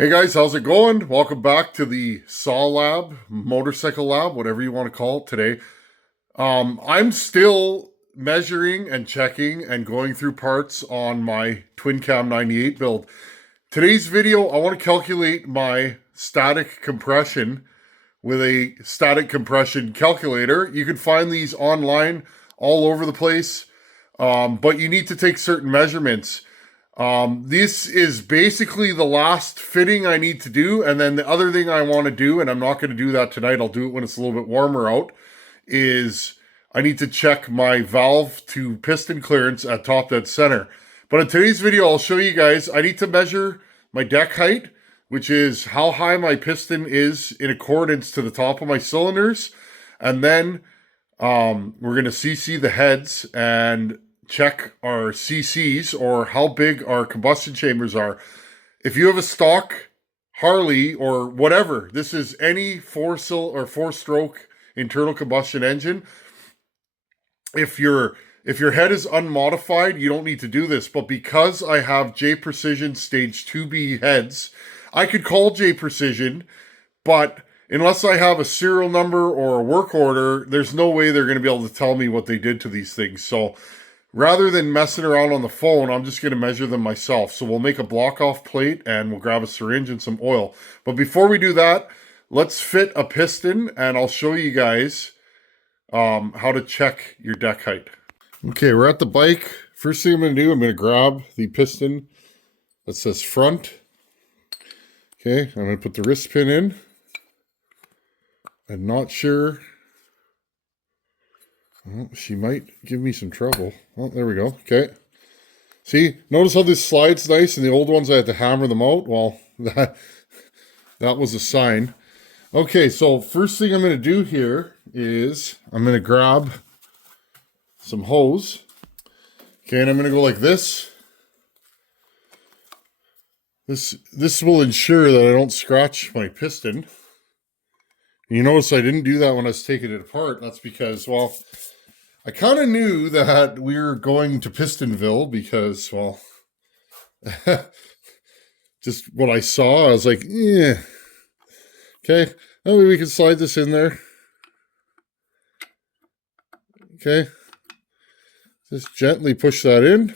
Hey guys, how's it going? Welcome back to the Saw Lab, Motorcycle Lab, whatever you want to call it today. I'm still measuring and checking and going through parts on my Twin Cam 98 build. Today's video, I want to calculate my static compression with a static compression calculator. You can find these online all over the place, but you need to take certain measurements. This is basically the last fitting I need to do. And then the other thing I want to do, and I'm not going to do that tonight, I'll do it when it's a little bit warmer out, is I need to check my valve to piston clearance at top dead center. But in today's video, I'll show you guys, I need to measure my deck height, which is how high my piston is in accordance to the top of my cylinders. And then we're going to CC the heads and check our CCs, or how big our combustion chambers are. If you have a stock Harley or whatever, this is any four-stroke internal combustion engine. If your head is unmodified, you don't need to do this. But because I have J Precision Stage 2B heads, I could call J Precision, but unless I have a serial number or a work order, there's no way they're going to be able to tell me what they did to these things. So rather than messing around on the phone, I'm just going to measure them myself. So we'll make a block-off plate and we'll grab a syringe and some oil. But before we do that, let's fit a piston and I'll show you guys how to check your deck height. Okay, we're at the bike. First thing I'm going to do, I'm going to grab the piston that says front. Okay, I'm going to put the wrist pin in. I'm not sure. Oh, she might give me some trouble. Oh, there we go. Okay. See, notice how this slides nice, and the old ones I had to hammer them out. Well, that was a sign. Okay, so first thing I'm going to do here is I'm going to grab some hose. Okay, and I'm going to go like this. This will ensure that I don't scratch my piston. You notice I didn't do that when I was taking it apart. That's because, well, I kind of knew that we were going to Pistonville because, well, just what I saw, I was like, yeah. Okay, maybe we can slide this in there. Okay, just gently push that in.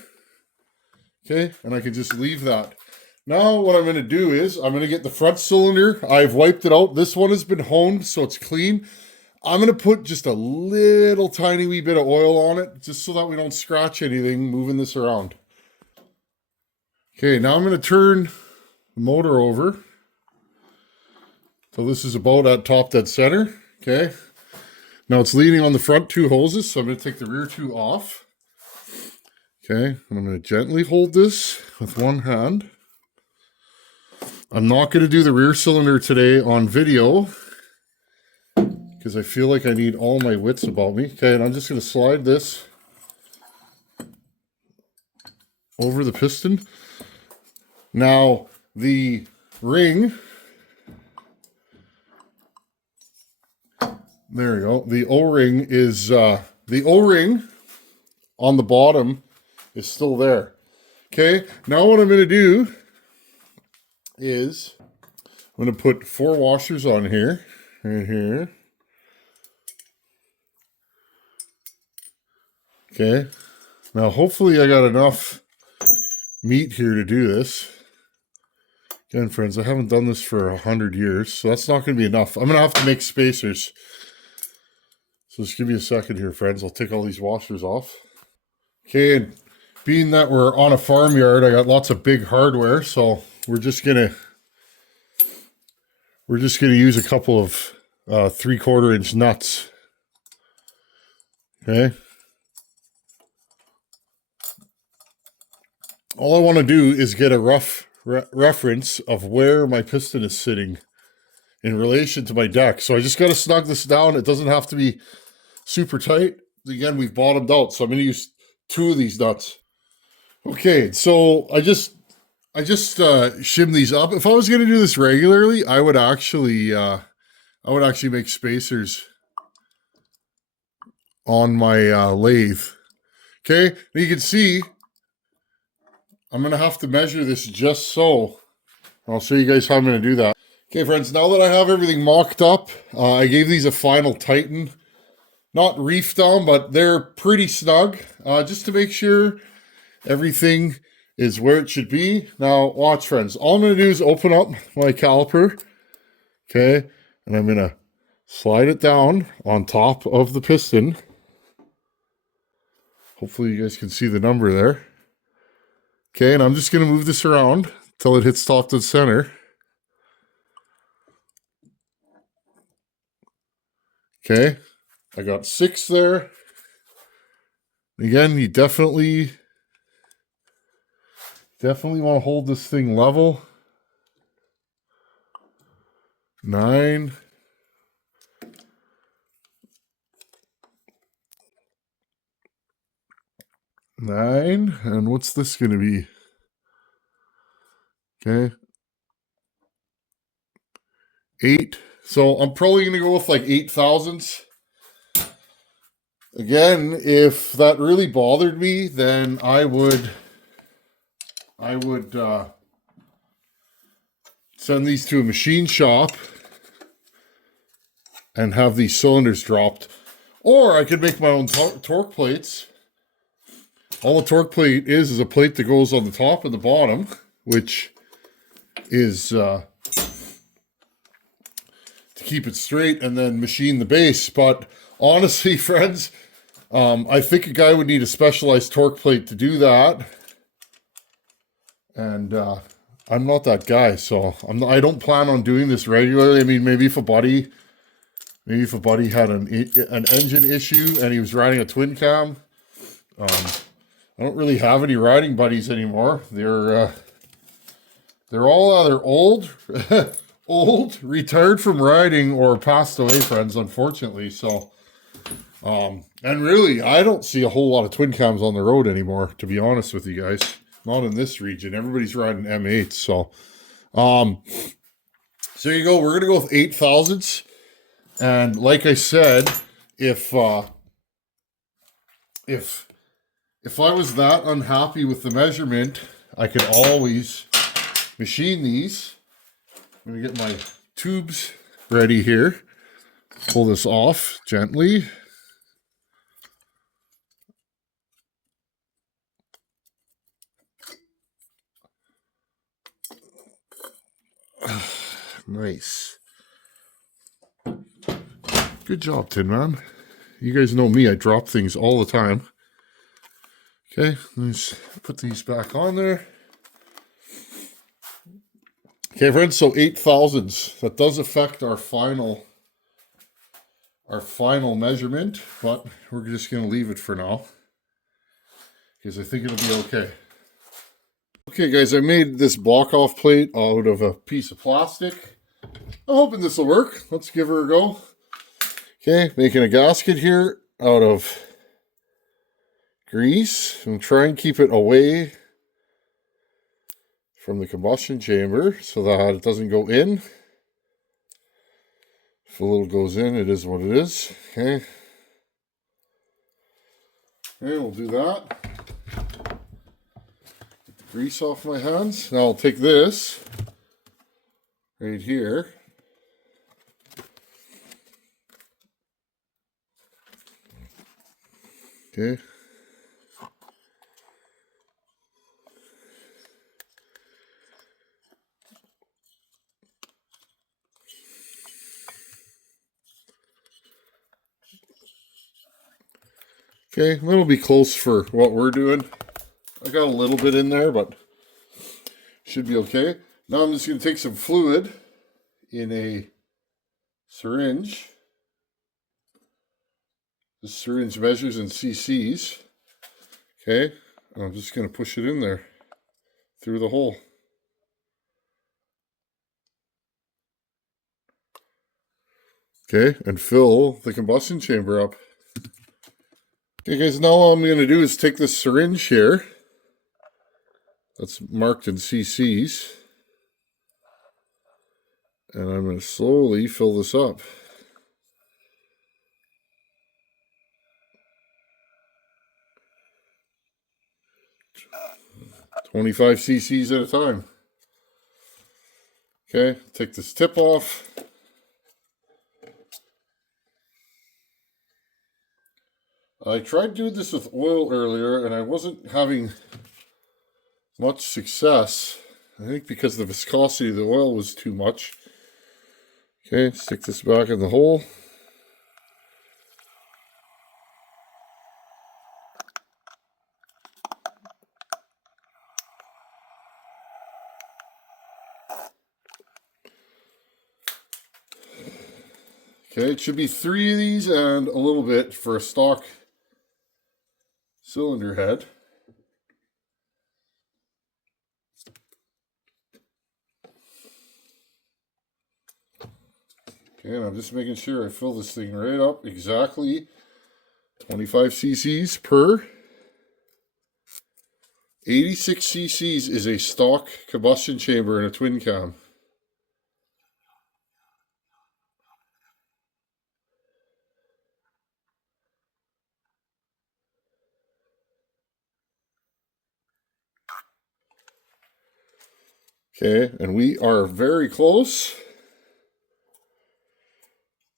Okay, and I can just leave that. Now what I'm going to do is I'm going to get the front cylinder. I've wiped it out. This one has been honed, so it's clean. I'm going to put just a little tiny wee bit of oil on it, just so that we don't scratch anything moving this around. Okay, now I'm going to turn the motor over. So this is about at top dead center. Okay, now it's leaning on the front two hoses, so I'm going to take the rear two off. Okay, and I'm going to gently hold this with one hand. I'm not going to do the rear cylinder today on video because I feel like I need all my wits about me. Okay, and I'm just going to slide this over the piston. Now, the ring, there we go. The O-ring is, the O-ring on the bottom is still there. Okay, now what I'm going to do is I'm going to put 4 washers on here, right here. Okay, now hopefully I got enough meat here to do this. Again, friends, I haven't done this for 100 years, so that's not going to be enough. I'm going to have to make spacers. So just give me a second here, friends. I'll take all these washers off. Okay, and being that we're on a farmyard, I got lots of big hardware, so we're just gonna use a couple of 3/4 inch nuts. Okay. All I want to do is get a rough reference of where my piston is sitting in relation to my deck. So I just got to snug this down. It doesn't have to be super tight. Again, we've bottomed out, so I'm going to use 2 of these nuts. Okay, so I just shim these up. If I was going to do this regularly, I would actually make spacers on my lathe. Okay, and you can see I'm going to have to measure this just so I'll show you guys how I'm going to do that. Okay, friends, now that I have everything mocked up, I gave these a final tighten. Not reef down, but they're pretty snug, just to make sure everything is where it should be. Now, watch, friends. All I'm going to do is open up my caliper, okay, and I'm going to slide it down on top of the piston. Hopefully you guys can see the number there. Okay, and I'm just going to move this around until it hits top to the center. Okay, I got 6 there. Again, you definitely want to hold this thing level. 9. And what's this going to be? Okay. 8. So I'm probably going to go with like 8 thousandths. Again, if that really bothered me, then I would send these to a machine shop and have these cylinders dropped. Or I could make my own torque plates. All a torque plate is a plate that goes on the top and the bottom, which is to keep it straight, and then machine the base. But honestly, friends, I think a guy would need a specialized torque plate to do that. And I'm not that guy, so I don't plan on doing this regularly. I mean, maybe if a buddy had an engine issue and he was riding a twin cam. I don't really have any riding buddies anymore. They're all either old, retired from riding, or passed away, friends, unfortunately. So, and really, I don't see a whole lot of twin cams on the road anymore, to be honest with you guys. Not in this region. Everybody's riding M8s. So there you go. We're gonna go with 8 thousandths. And like I said, if I was that unhappy with the measurement, I could always machine these. I'm going to get my tubes ready here. Pull this off gently. Nice. Good job, Tin Man. You guys know me, I drop things all the time. Okay, let's put these back on there. Okay, friends, so 8 thousandths. That does affect our final measurement, but we're just going to leave it for now because I think it'll be okay. Okay, guys, I made this block-off plate out of a piece of plastic. I'm hoping this will work. Let's give her a go. Okay, making a gasket here out of grease and try and keep it away from the combustion chamber so that it doesn't go in. If a little goes in, it is what it is. Okay, we'll do that. Get the grease off my hands. Now I'll take this right here. Okay. Okay, that'll be close for what we're doing. I got a little bit in there, but should be okay. Now I'm just going to take some fluid in a syringe. The syringe measures in cc's. Okay, and I'm just going to push it in there through the hole. Okay, and fill the combustion chamber up. Okay, guys, now all I'm going to do is take this syringe here that's marked in cc's, and I'm going to slowly fill this up. 25 cc's at a time. Okay, take this tip off. I tried doing this with oil earlier and I wasn't having much success. I think because the viscosity of the oil was too much. Okay, stick this back in the hole. Okay, it should be 3 of these and a little bit for a stock cylinder head. Okay, and I'm just making sure I fill this thing right up exactly 25 cc's per. 86 cc's is a stock combustion chamber in a twin cam. Okay, and we are very close.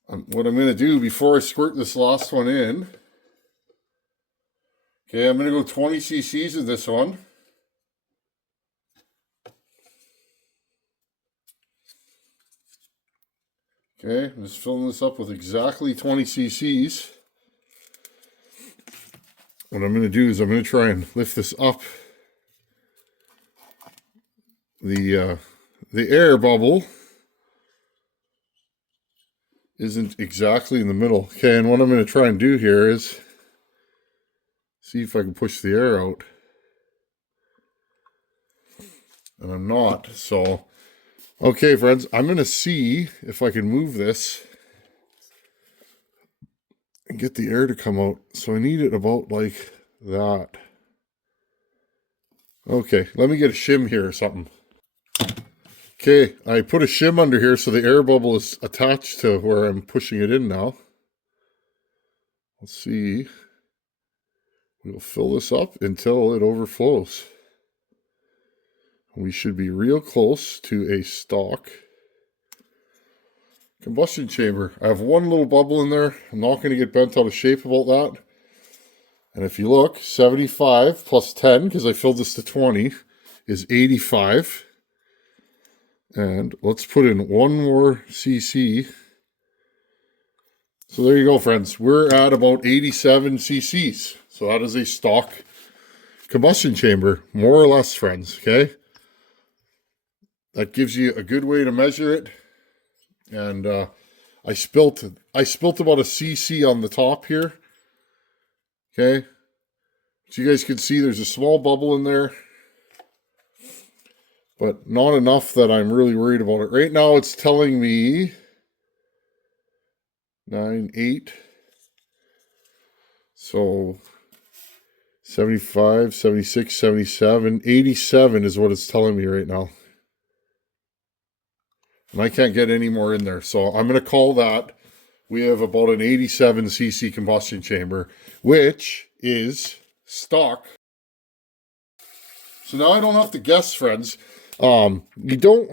What I'm going to do before I squirt this last one in, okay, I'm going to go 20 cc's of this one. Okay, I'm just filling this up with exactly 20 cc's. What I'm going to do is I'm going to try and lift this up. The air bubble isn't exactly in the middle. Okay, and what I'm going to try and do here is see if I can push the air out. And I'm not, so... Okay, friends, I'm going to see if I can move this and get the air to come out. So I need it about like that. Okay, let me get a shim here or something. Okay, I put a shim under here so the air bubble is attached to where I'm pushing it in now. Let's see. We'll fill this up until it overflows. We should be real close to a stock combustion chamber. I have one little bubble in there. I'm not going to get bent out of shape about that. And if you look, 75 plus 10, because I filled this to 20, is 85. And let's put in one more cc. So there you go, friends. We're at about 87 cc's. So that is a stock combustion chamber, more or less, friends, okay? That gives you a good way to measure it. And I spilt about a cc on the top here. Okay. So you guys can see there's a small bubble in there. But not enough that I'm really worried about it. Right now it's telling me 9, 8. So 75, 76, 77, 87 is what it's telling me right now. And I can't get any more in there. So I'm going to call that. We have about an 87 cc combustion chamber, which is stock. So now I don't have to guess, friends. You don't,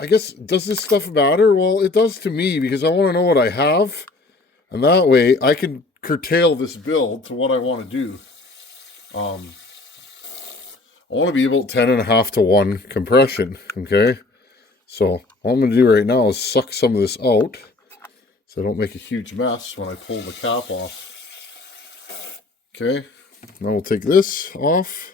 I guess, does this stuff matter? Well, it does to me because I want to know what I have. And that way I can curtail this build to what I want to do. I want to be about 10.5 to 1 compression, okay? So all I'm going to do right now is suck some of this out so I don't make a huge mess when I pull the cap off. Okay, now we'll take this off.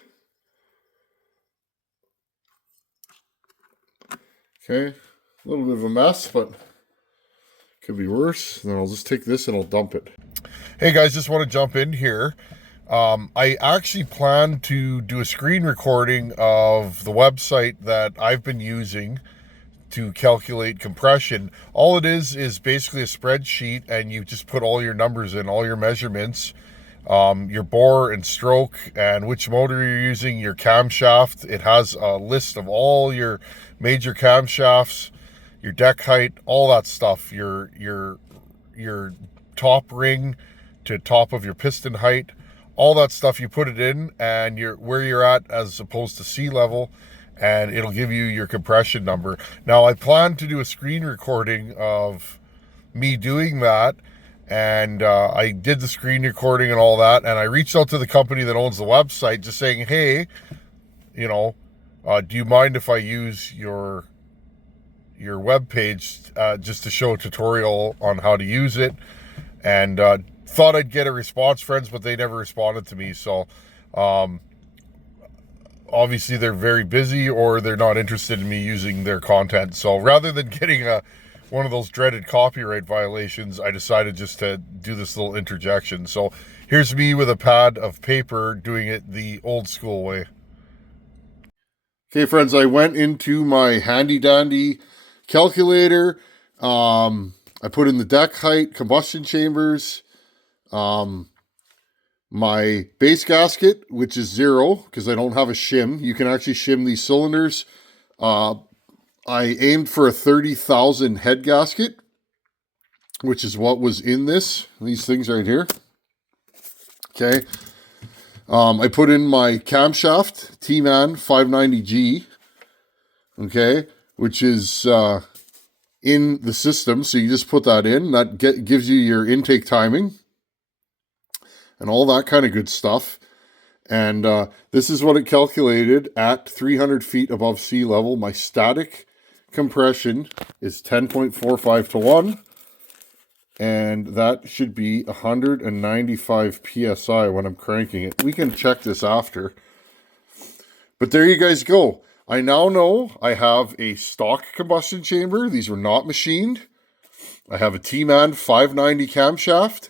Okay, a little bit of a mess, but could be worse. And then I'll just take this and I'll dump it. Hey guys, just want to jump in here. I actually plan to do a screen recording of the website that I've been using to calculate compression. All it is basically a spreadsheet, and you just put all your numbers in, all your measurements, your bore and stroke, and which motor you're using, your camshaft. It has a list of all your major camshafts, your deck height, all that stuff, your top ring to top of your piston height, all that stuff. You put it in, and where you're at as opposed to sea level. and it'll give you your compression number. Now, I plan to do a screen recording of me doing that, and I did the screen recording and all that, and I reached out to the company that owns the website just saying, hey, you know, do you mind if I use your web page just to show a tutorial on how to use it? And thought I'd get a response, friends, but they never responded to me. So obviously they're very busy, or they're not interested in me using their content. So rather than getting one of those dreaded copyright violations, I decided just to do this little interjection. So here's me with a pad of paper doing it the old school way. Okay, friends, I went into my handy dandy calculator. I put in the deck height, combustion chambers, my base gasket, which is 0 because I don't have a shim. You can actually shim these cylinders. I aimed for a 30,000 head gasket, which is what was in these things right here. Okay. I put in my camshaft, T-Man 590G, okay, which is in the system. So you just put that in. That gives you your intake timing and all that kind of good stuff. And this is what it calculated at 300 feet above sea level. My static compression is 10.45 to 1. And that should be 195 PSI when I'm cranking it. We can check this after. But there you guys go. I now know I have a stock combustion chamber. These were not machined. I have a T-Man 590 camshaft.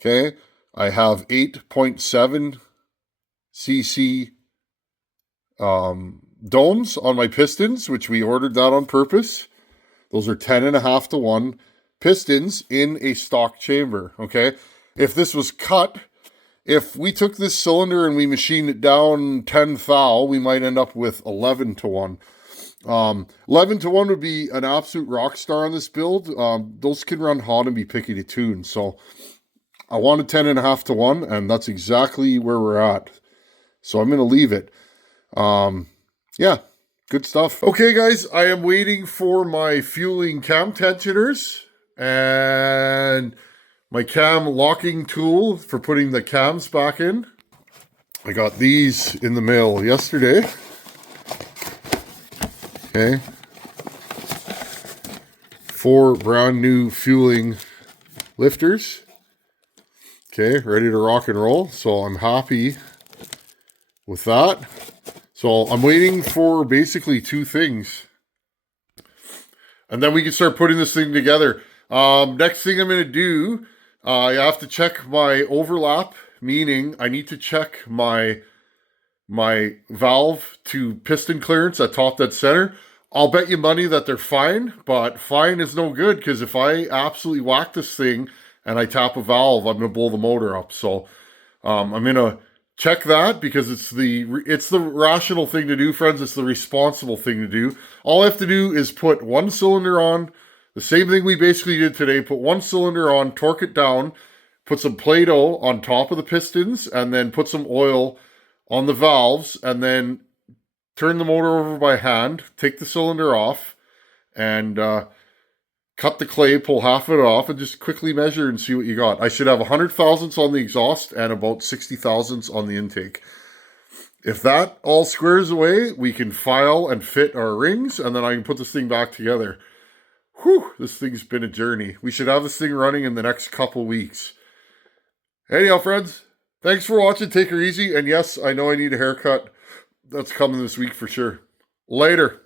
Okay. I have 8.7 cc domes on my pistons, which we ordered that on purpose. Those are 10.5 to 1 pistons in a stock chamber, okay? If this was cut, if we took this cylinder and we machined it down 10 thou, we might end up with 11 to 1. 11 to 1 would be an absolute rock star on this build. Those can run hot and be picky to tune, so I wanted 10.5 to 1, and that's exactly where we're at. So I'm going to leave it. Yeah, good stuff. Okay, guys, I am waiting for my fueling cam tensioners and my cam locking tool for putting the cams back in. I got these in the mail yesterday. Okay. 4 brand new fueling lifters. Okay, ready to rock and roll. So I'm happy with that. So I'm waiting for basically 2 things. And then we can start putting this thing together. Next thing I'm going to do, I have to check my overlap, meaning I need to check my valve to piston clearance at top dead center. I'll bet you money that they're fine, but fine is no good, because if I absolutely whack this thing and I tap a valve, I'm going to blow the motor up. So I'm going to check that, because it's the rational thing to do, friends. It's the responsible thing to do. All I have to do is put 1 cylinder on, the same thing we basically did today. Put 1 cylinder on, torque it down, put some Play-Doh on top of the pistons, and then put some oil on the valves, and then turn the motor over by hand, take the cylinder off, and cut the clay, pull half of it off, and just quickly measure and see what you got. I should have 100 thousandths on the exhaust and about 60 thousandths on the intake. If that all squares away, we can file and fit our rings, and then I can put this thing back together. Whew, this thing's been a journey. We should have this thing running in the next couple weeks. Anyhow, friends, thanks for watching. Take her easy. And yes, I know I need a haircut. That's coming this week for sure. Later.